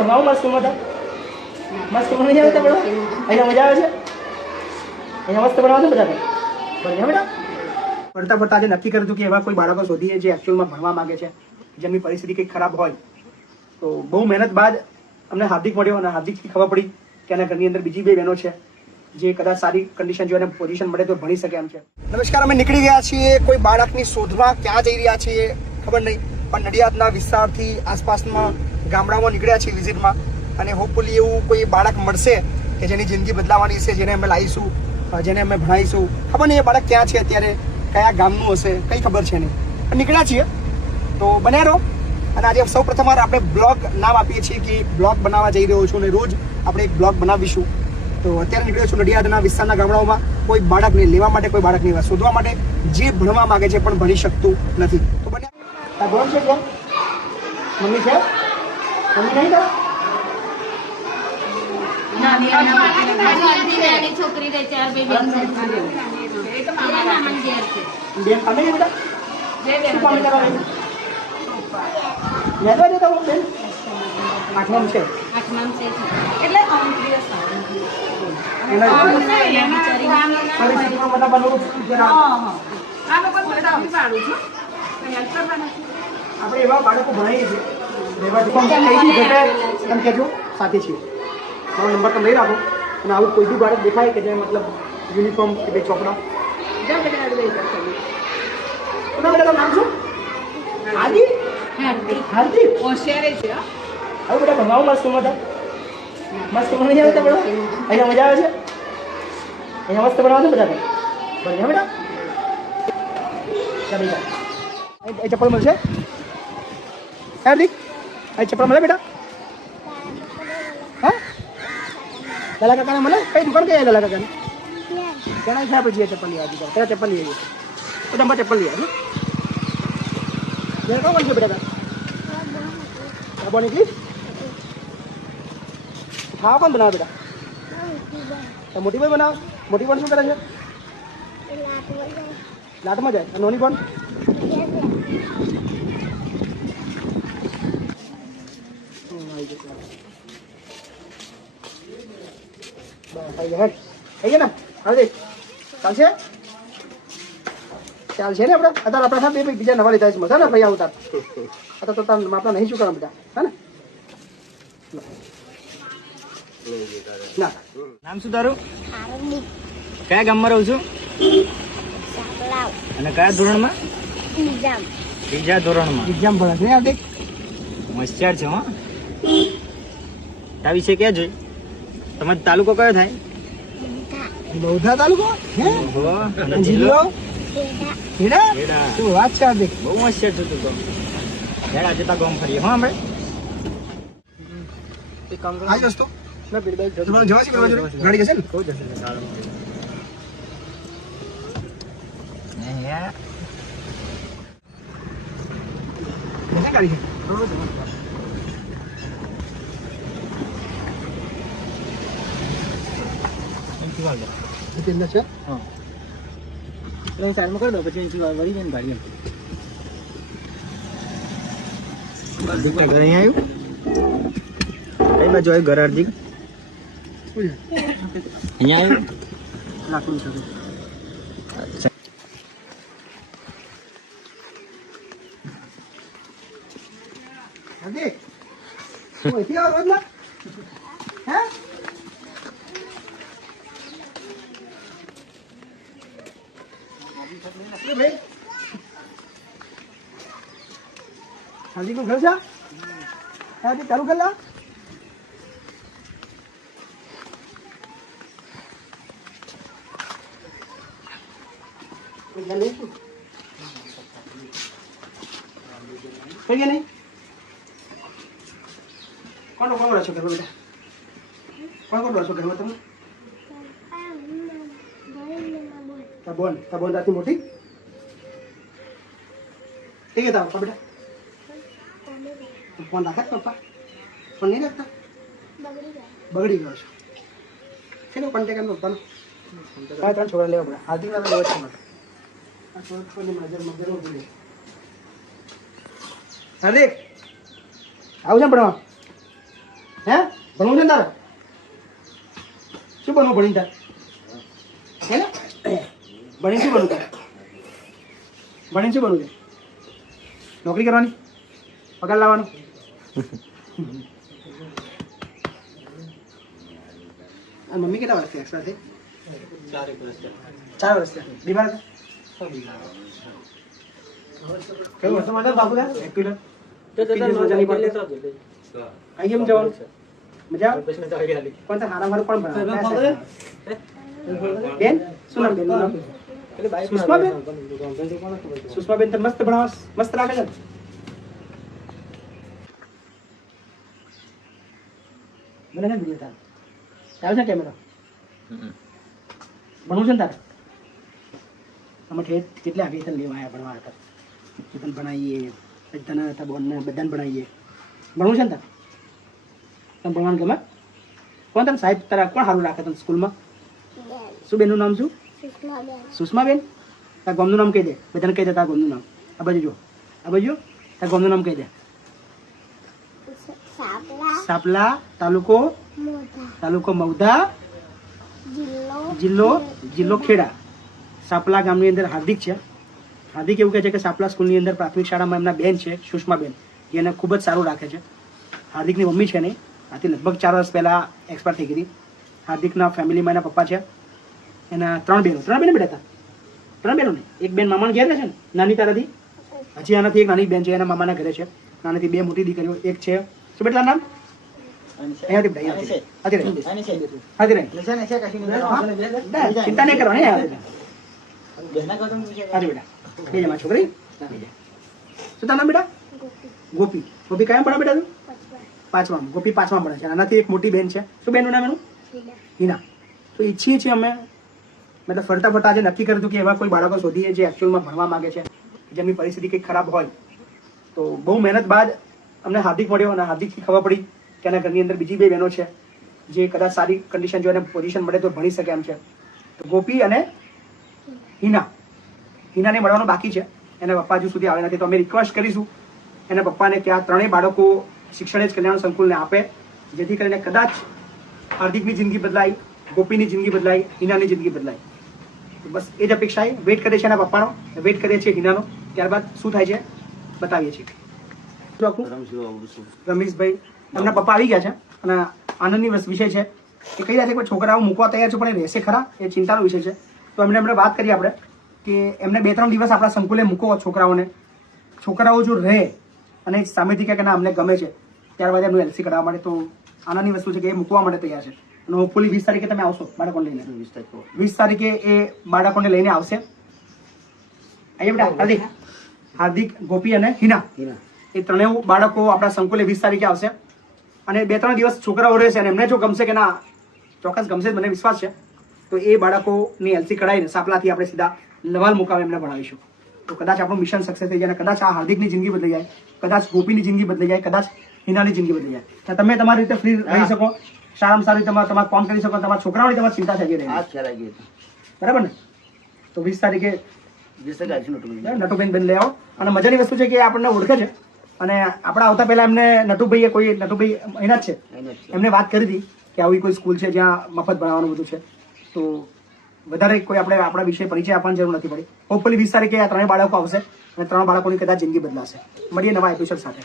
ભણવાનું મસ્ત સ્કૂલમાં હતા મસ્ત સ્કૂલમાં નહીં આવે ભણવા અહીંયા મજા આવે છે અહીંયા મસ્ત ભણવા છે બધા ભણ્યા બેટા પડતા પડતા આજે નક્કી કર્યું હતું કે એવા કોઈ બાળકો શોધીએ જે એકચ્યુઅલમાં ભણવા માંગે છે જેમની પરિસ્થિતિ કંઈક ખરાબ હોય તો બહુ મહેનત બાદ અમને હાર્દિક મળ્યો અને હાર્દિકથી ખબર પડી કે એના ઘરની અંદર બીજી બે બહેનો છે જે કદાચ સારી કન્ડિશન જો એને પોઝિશન મળે તો ભણી શકે એમ છે. નમસ્કાર, અમે નીકળી ગયા છીએ કોઈ બાળકની શોધમાં. ક્યાં જઈ રહ્યા છીએ ખબર નહીં, પણ નડિયાદના વિસ્તારથી આસપાસમાં ગામડામાં નીકળ્યા છીએ વિઝિટમાં અને હોપફુલી એવું કોઈ બાળક મળશે કે જેની જિંદગી બદલાવાની છે, જેને અમે લાવીશું, જેને અમે ભણાવીશું. ખબર નહીં એ બાળક ક્યાં છે અત્યારે, કયા ગામનું હશે, કંઈ ખબર છે નહીં. નીકળ્યા છીએ તો બન્યા રહો. અને આજે સૌ પ્રથમ વાર આપણે બ્લોગ નામ આપીએ છીએ કે બ્લોગ બનાવવા જઈ રહ્યો છું અને રોજ આપણે એક બ્લોગ બનાવીશું. તો અત્યારે નીકળ્યો છું નડિયાદના વિસ્તારના ગામડાઓમાં કોઈ બાળકને લેવા માટે, કોઈ બાળકને શોધવા માટે જે ભણવા માંગે છે પણ ભણી શકતું નથી. તો બન્યા કોણ છે ત્યાં? મમ્મી છે? મમ્મી નહીં તો છોકરી રહે ચાર બે બેન તમે ને બેટા શું કામ કરવા રહી લેવા દેતા હું બેન આઠમામ છે એટલે આપણે એવા બાળકો ભણાવીએ છીએ એમ કહેજો સાથે છીએ. મારો નંબર તમે લઈ રાખો અને આવું કોઈ બી બાળક દેખાય કે જે મતલબ યુનિફોર્મ કે ભાઈ ચોપડા બેટા નામ શું? હાર્દિક. હાર્દિક હોશિયાર છે. હવે બેટા ભણવાનું મસ્ત સ્કૂલમાં હતા મસ્ત સ્કૂલમાં નહીં આવે ભણવા અહીંયા મજા આવે છે અહીંયા મસ્ત ભણવા છે બધા ભણ્યા બેટા એ ચપ્પલ મળશે હાર્દિક એ ચપ્પલ મળે બેટા? હા લાલા કાકાને મળે? કઈ દુકાન કઈ લાલા કાકાને ઘણા છે આપણે જઈએ ચપ્પલ લેવા દીધા કયા ચપ્પલ લઈએ તો તમે ચપ્પલ લઈ આવ્યો કોણ બનશે બેટા? બોની પ્લીઝ ખાવા કોણ બનાવે બેટા? મોટી બોય બનાવે. મોટી બોન શું કરે છે? લાટમાં જાય. નોની બોન થઈ ગયા ને? હવે ચાલશે ચાલશે ને? આપણે અત્યારે આપણા સાથે બે બીજા નવા લીધા છે મજા ને ભાઈ આવતા અત્યારે તો તાર આપણા નહીં શું કરવા બધા હે ને? ના નામ શું તારું? કયા ગામમાં રહું છું અને કયા ધોરણમાં? ત્રીજા ધોરણમાં. એક્ઝામ ભણે છે હાર્દિક? હોશિયાર છે હો. તા વિશે ક્યાં જોઈ? તમારો તાલુકો કયો થાય? બૌદ્ધા તાલુકો? જિલ્લો ખેડા? શું વાત છે હાર્દિક, બહુ હોશિયાર છે તું તો. યાર આજે તા ગામ ફરીએ હો આપણે. એક કામ કરો આજ દોસ્તો મેં પીડબાઈ જવાનું જવા છે ગાડી જશે ને કોઈ જશે ને યાર જશે ગાડી છે એન્થી છે હા એટલે સાઈડમાં કરી દો પછી એન્થી વળી જાય ને ગાડી એમ. હાર્દિક ઘરે અહીંયા આવ્યું? કઈ બાજુ આવ્યું ઘર હાર્દિક? અહીંયા આવ્યું? લાકડું છે. અચ્છા હાર્દિક તું અહીંથી આવો રોજ ના હે? ભાઈ હાર્દિક નું ઘર છે? હાર્દિક ચાલુ કર લા. કઈ નહીં કોણ કોણ રહો છો ઘરમાં બેટા? કોણ કોણ રહો છો ઘરમાં તમે? બોન તારથી મોટી ठीक है पप्पा बेटा फोन रखा पप्पा फोन नहीं रखता बगड़ी गयो છે કોન્ટેક્ટ એમ પપ્પાનો આ ત્રણ છોકરા લેવા પડે હાર્દિક ના લેવા છે આ છોકરાની નજરમાં જરૂર પડે હાર્દિક આવું છે ભણવા હે ભણવું છે ને તારે શું બનવું ભણી તારે હે ને ભણી શું બનવું તારે ભણીને શું બનવું છે નોકરી કરવાની પગાર લાવવાનો આ મમ્મી કેટલા વર્ષથી એક્સ્ટ્રા થઈ 4 વર્ષ બીમાર હતા કયું વર્ષ માં બાબુ કા એક્ટિવ અહીં કેમ જવાનું મજા આવે પણ હારા મારું પણ ભણાવે બેન શું નામ બેનનું નામ સુષ્માબેન સુષ્માબેન તો મસ્ત ભણાવસ મસ્ત રાખે છે મને છે વિડીયો તાર ચાલે છે કેમેરા ભણવું છે ને તારે અમે કેટલા આગળ તને લેવા આવ્યા ભણવા હતા તને ભણાવીએ તને બોનને બધાને ભણાવીએ ભણવું છે ને તારે તમે ભણવાનું ગમે કોણ તમે સાહેબ તારા કોણ સારું રાખે તમે સ્કૂલમાં શું બેનનું નામ શું સુષ્માબેન તારા ગામનું નામ કહી દે બધાને કહી દે તારા ગામનું નામ આ બાજુ જો આ બાજુ તારા ગામનું નામ કહી દે સાપલા તાલુકો મૌધા જિલ્લો ખેડા સાપલા ગામની અંદર હાર્દિક છે હાર્દિક એવું કહે છે કે સાપલા સ્કૂલની અંદર પ્રાથમિક શાળામાં એમના બેન છે સુષ્માબેન એને ખૂબ જ સારું રાખે છે હાર્દિકની મમ્મી છે નહીં આથી લગભગ 4 વર્ષ પહેલાં એક્સપાયર થઈ ગઈ હતી હાર્દિકના ફેમિલીમાં એના પપ્પા છે એના 3 બેનો બેઠા હતા 3 બેનો નહીં એક બેન મામાના ઘેર રહે છે ને નાની તારાથી હજી આનાથી એક નાની બેન છે એના મામાના ઘરે છે નાનીથી 2 મોટી દીકરીઓ એક છે શું બેટલા નામ ચિંતા નહીં કરવાની છોકરી શું તારું નામ બેટા ગોપી ગોપી કયા ભણા બેટા તું 5મા ગોપી 5મા ભણે છે આનાથી એક મોટી બેન છે શું બેનનું નામ એનું હિના તો ઈચ્છીએ છીએ અમે મતલબ ફરતા ફરતા આજે નક્કી કર્યું હતું કે એવા કોઈ બાળકો શોધીએ જે એકચ્યુઅલમાં ભણવા માંગે છે જેમની પરિસ્થિતિ કંઈક ખરાબ હોય તો બહુ મહેનત બાદ અમને હાર્દિક મળ્યો અને હાર્દિકથી ખબર પડી કે એના ઘરની અંદર બીજી 2 બહેનો છે જે કદાચ સારી કન્ડિશન જો એને પોઝિશન મળે તો ભણી શકે એમ છે તો ગોપી અને હિનાને મળવાનું બાકી છે એના પપ્પા હજુ સુધી આવ્યા નથી તો અમે રિક્વેસ્ટ કરીશું એના પપ્પાને કે આ 3 બાળકો શિક્ષણ જ કલ્યાણ સંકુલને આપે જેથી કરીને કદાચ હાર્દિકની જિંદગી બદલાય ગોપીની જિંદગી બદલાય હિનાની જિંદગી બદલાય બસ એ જ અપેક્ષા છે વેઇટ કરીએ છીએ એના પપ્પાનો વેઇટ કરીએ છીએ હિનાનો ત્યારબાદ શું થાય છે બતાવીએ છીએ રમેશભાઈ એમના પપ્પા આવી ગયા છે અને આનંદની વિષય છે કે કઈ રીતે કોઈ છોકરાઓ મૂકવા તૈયાર છે પણ એ રહેશે ખરા એ ચિંતાનો વિષય છે તો એમને વાત કરી આપણે કે એમને 2-3 દિવસ આપણા સંકુલે મૂકો છોકરાઓને છોકરાઓ જો રહે અને સામેથી કહે કે ના અમને ગમે છે ત્યારબાદ એમનું એલસી કઢાવવા માટે તો આનંદની વસ્તુ છે કે એ મૂકવા માટે તૈયાર છે અને હોપફુલી 20 તારીખે તમે આવશો બાળકોને લઈને 20 તારીખે એ બાળકોને લઈને આવશે અહીંયા હાર્દિક ગોપી અને હિના એ 3 બાળકો આપણા સંકુલે 20 તારીખે આવશે અને 2-3 દિવસ છોકરાઓ રહેશે અને એમને જો ગમશે કે ના ચોક્કસ ગમશે મને વિશ્વાસ છે તો એ બાળકોની એલસી કઢાવીને સાપલાથી આપણે સીધા લવાલ મુકામે એમને ભણાવીશું તો કદાચ આપણું મિશન સક્સેસ થઈ જાય કદાચ આ હાર્દિકની જિંદગી બદલાઈ જાય કદાચ ગોપીની જિંદગી બદલાઈ જાય કદાચ હિનાની જિંદગી બદલાઈ જાય તમે તમારી રીતે ફ્રી રહી શકો સારામાં સારી તમારે કામ કરી શકો તમારા છોકરાઓની તમારી ચિંતા થઈ રહી બરાબર ને તો 20 તારીખે નટુભાઈ બેન લઈ આવો અને મજાની વસ્તુ છે કે આપણને ઓળખે છે અને આપણા આવતા પહેલા એમને નટુભાઈ એના જ છે એમને વાત કરી હતી કે આવી કોઈ સ્કૂલ છે જ્યાં મફત ભણાવવાનું બધું છે તો વધારે કોઈ આપણે આપણા વિશે પરિચય આપવાની જરૂર નથી પડી હોપફુલી 20 તારીખે આ 3 બાળકો આવશે અને 3 બાળકોની કદાચ જિંદગી બદલાશે મળીએ નવા એપિસોડ સાથે